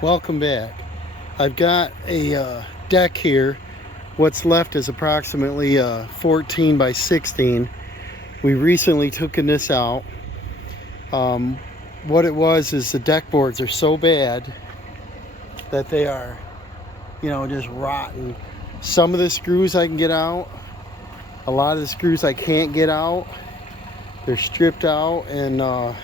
Welcome back. I've got a deck here. What's left is approximately 14 by 16. We recently taken this out. What it was is the deck boards are so bad that they are, just rotten. Some of the screws I can get out. A lot of the screws I can't get out. They're stripped out, and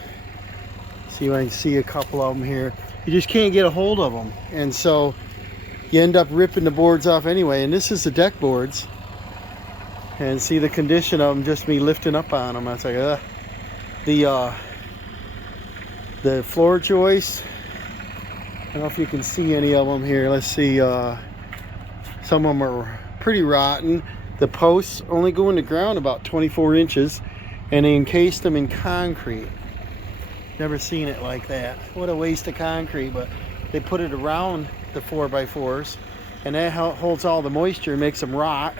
see if I can see a couple of them here. You just can't get a hold of them, and so you end up ripping the boards off anyway. And this is the deck boards, and see the condition of them, just me lifting up on them. I was like, ugh. The floor joists, I don't know if you can see any of them here. Let's see. Some of them are pretty rotten. The posts only go in the ground about 24 inches, and they encased them in concrete. Never seen it like that. What a waste of concrete. But they put it around the 4x4s, and that holds all the moisture and makes them rot.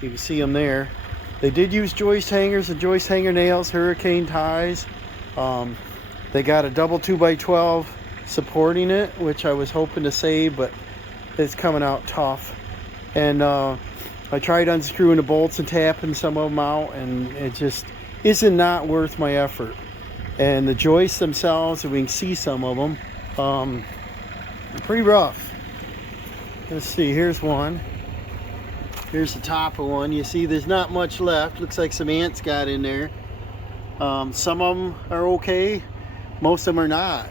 You can see them there. They did use joist hangers and joist hanger nails, hurricane ties. They got a double 2x12 supporting it, which I was hoping to save, but it's coming out tough. And I tried unscrewing the bolts and tapping some of them out, and it just isn't not worth my effort. And the joists themselves, we can see some of them, pretty rough. Let's see, here's one. Here's the top of one. You see there's not much left. Looks like some ants got in there. Some of them are okay, most of them are not.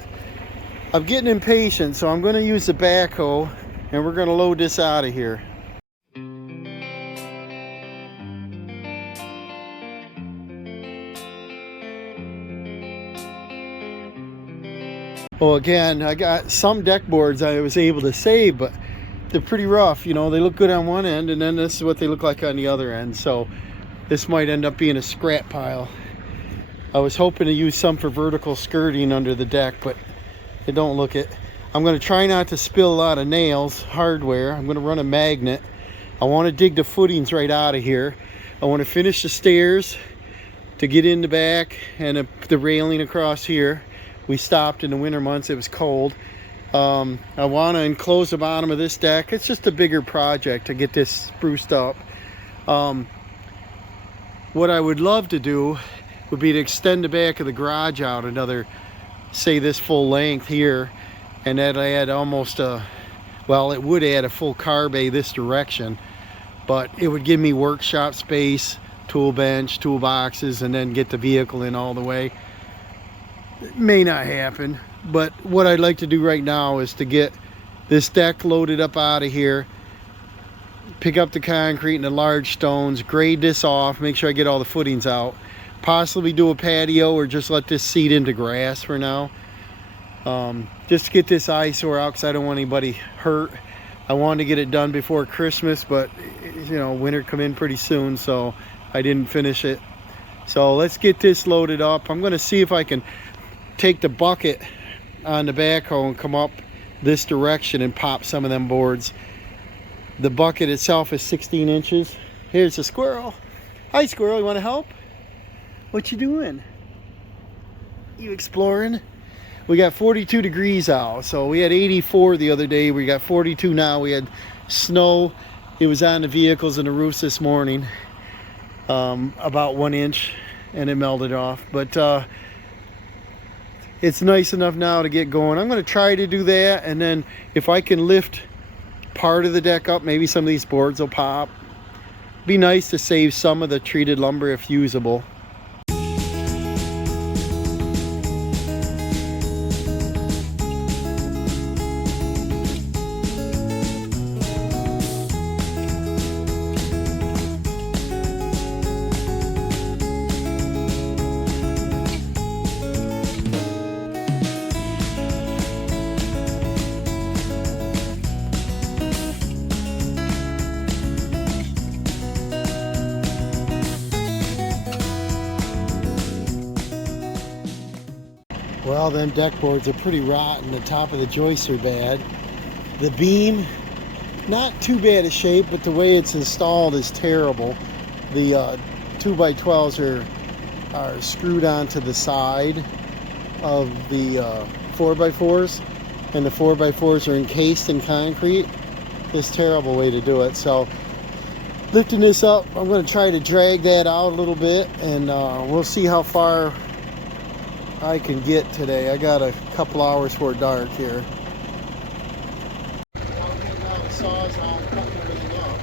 I'm getting impatient, so I'm going to use the backhoe, and we're going to load this out of here. Well, again, I got some deck boards I was able to save, but they're pretty rough. They look good on one end, and then this is what they look like on the other end. So this might end up being a scrap pile. I was hoping to use some for vertical skirting under the deck, but it don't look it. I'm going to try not to spill a lot of nails, hardware. I'm going to run a magnet. I want to dig the footings right out of here. I want to finish the stairs to get in the back, and the railing across here. We stopped in the winter months, it was cold. I want to enclose the bottom of this deck. It's just a bigger project to get this spruced up. What I would love to do would be to extend the back of the garage out another, say this full length here, and that I add almost it would add a full car bay this direction, but it would give me workshop space, tool bench, toolboxes, and then get the vehicle in all the way. It may not happen, but what I'd like to do right now is to get this deck loaded up out of here, pick up the concrete and the large stones, grade this off, make sure I get all the footings out, possibly do a patio or just let this seed into grass for now. Just to get this eyesore out, because I don't want anybody hurt. I wanted to get it done before Christmas, but winter come in pretty soon, so I didn't finish it. So let's get this loaded up. I'm going to see if I can take the bucket on the backhoe and come up this direction and pop some of them boards. The bucket itself is 16 inches. Here's a squirrel. Hi squirrel, you want to help? What you doing? You exploring? We got 42 degrees out, so we had 84 the other day. We got 42 now. We had snow. It was on the vehicles and the roofs this morning, about 1 inch, and it melted off. But it's nice enough now to get going. I'm going to try to do that, and then if I can lift part of the deck up, maybe some of these boards will pop. Be nice to save some of the treated lumber if usable. Well, them deck boards are pretty rotten. The top of the joists are bad. The beam, not too bad a shape, but the way it's installed is terrible. The 2x12s are screwed onto the side of the 4x4s, and the 4x4s are encased in concrete. This terrible way to do it. So lifting this up, I'm going to try to drag that out a little bit, and we'll see how far I can get today. I got a couple hours before dark here. Saws on, cutting everything up.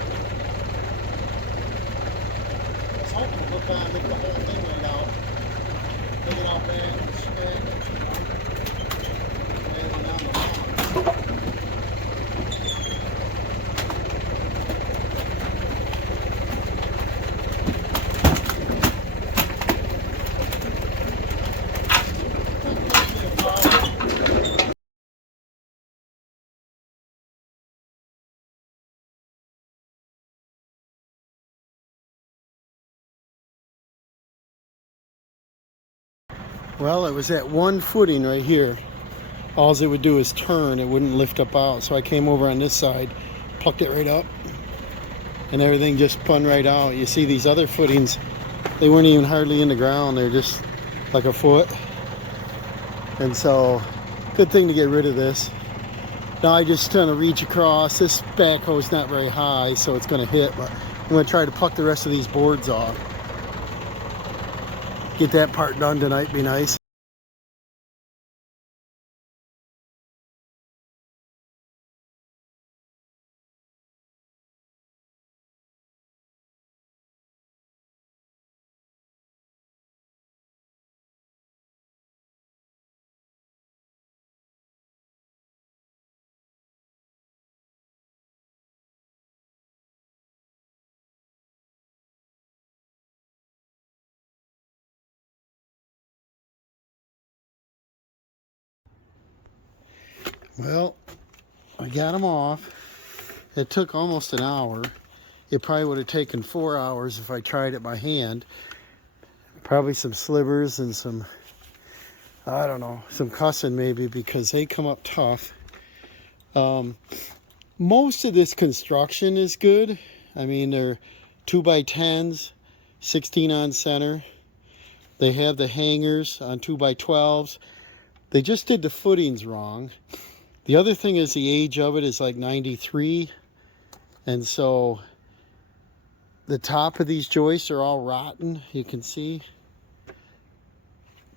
I was hoping to hook on, lift the whole thing right out. Take it out back and scrape it, you know. Lay it down the lawn. Well, it was that one footing right here. All it would do is turn. It wouldn't lift up out. So I came over on this side, plucked it right up, and everything just spun right out. You see these other footings, they weren't even hardly in the ground. They're just like a foot. And so, good thing to get rid of this. Now I just trying to reach across. This backhoe's not very high, so it's going to hit. But I'm going to try to pluck the rest of these boards off. Get that part done tonight, be nice. Well, I got them off. It took almost an hour. It probably would have taken 4 hours if I tried it by hand. Probably some slivers and some, I don't know, some cussing maybe, because they come up tough. Most of this construction is good. I mean, they're 2x10s, 16 on center. They have the hangers on 2x12s. They just did the footings wrong. The other thing is the age of it is like 93, and so the top of these joists are all rotten. You can see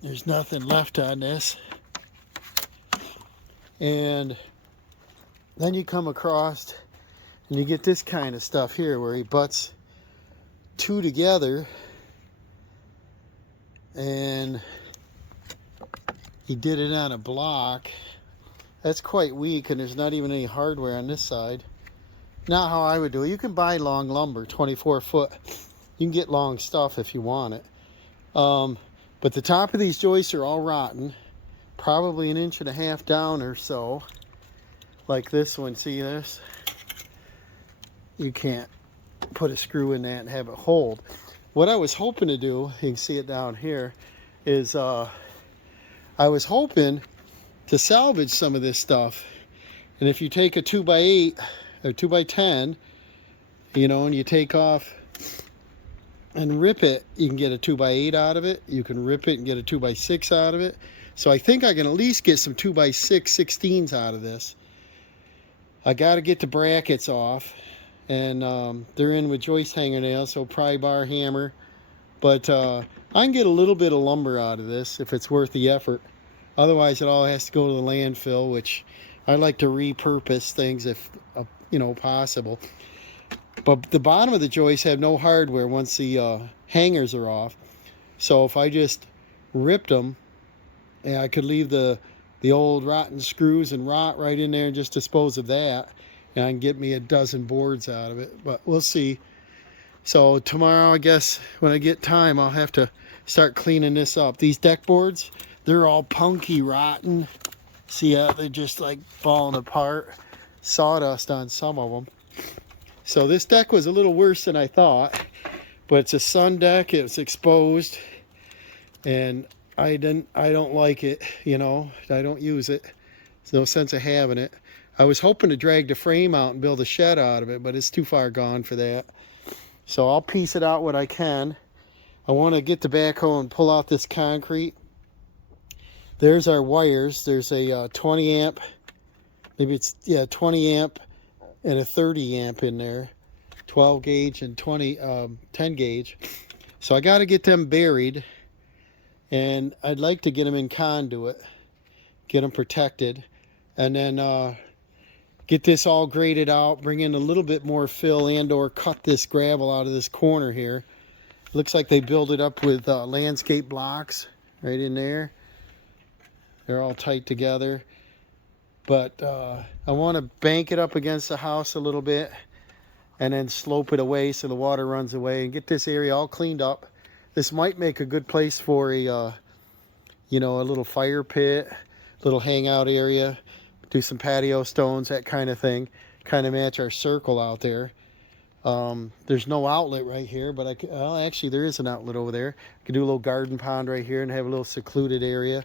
there's nothing left on this. And then you come across and you get this kind of stuff here where he butts two together, and he did it on a block. That's quite weak, and there's not even any hardware on this side. Not how I would do it. You can buy long lumber, 24 foot. You can get long stuff if you want it. But the top of these joists are all rotten. Probably 1.5 inches down or so. Like this one, see this? You can't put a screw in that and have it hold. What I was hoping to do, you can see it down here, is I was hoping to salvage some of this stuff. And if you take a 2x8 or 2x10, you know, and you take off and rip it, you can get a 2x8 out of it. You can rip it and get a 2x6 out of it. So I think I can at least get some 2x6 16s out of this. I got to get the brackets off, and they're in with joist hanger nails, so pry bar, hammer. But I can get a little bit of lumber out of this if it's worth the effort. Otherwise, it all has to go to the landfill, which I like to repurpose things if, you know, possible. But the bottom of the joists have no hardware once the hangers are off. So if I just ripped them, and I could leave the old rotten screws and rot right in there and just dispose of that, and I can get me a dozen boards out of it. But we'll see. So tomorrow, I guess, when I get time, I'll have to start cleaning this up. These deck boards, they're all punky, rotten. See how they're just like falling apart. Sawdust on some of them. So this deck was a little worse than I thought, but it's a sun deck. It's exposed, and I don't like it, you know. I don't use it. There's no sense of having it. I was hoping to drag the frame out and build a shed out of it, but it's too far gone for that. So I'll piece it out what I can. I want to get the backhoe and pull out this concrete. There's our wires. There's a 20 amp maybe it's, yeah, 20 amp and a 30 amp in there, 12 gauge and 10 gauge. So I got to get them buried, and I'd like to get them in conduit, get them protected, and then get this all graded out, bring in a little bit more fill and or cut this gravel out of this corner here. Looks like they build it up with landscape blocks right in there. They're all tight together. But I want to bank it up against the house a little bit and then slope it away so the water runs away and get this area all cleaned up. This might make a good place for a, you know, a little fire pit, little hangout area, do some patio stones, that kind of thing, kind of match our circle out there. There's no outlet right here, but I could, well, actually there is an outlet over there. I could do a little garden pond right here and have a little secluded area.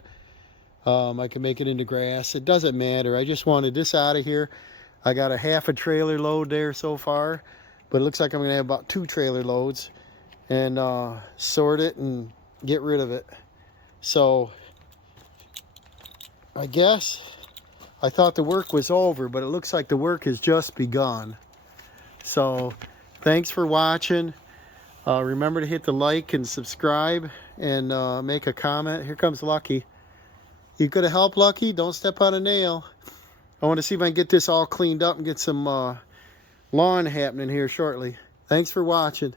I can make it into grass. It doesn't matter. I just wanted this out of here. I got a half a trailer load there so far, but it looks like I'm going to have about 2 trailer loads, and sort it and get rid of it. So I guess I thought the work was over, but it looks like the work has just begun. So thanks for watching. Remember to hit the like and subscribe and make a comment. Here comes Lucky. You could have helped, Lucky. Don't step on a nail. I want to see if I can get this all cleaned up and get some lawn happening here shortly. Thanks for watching.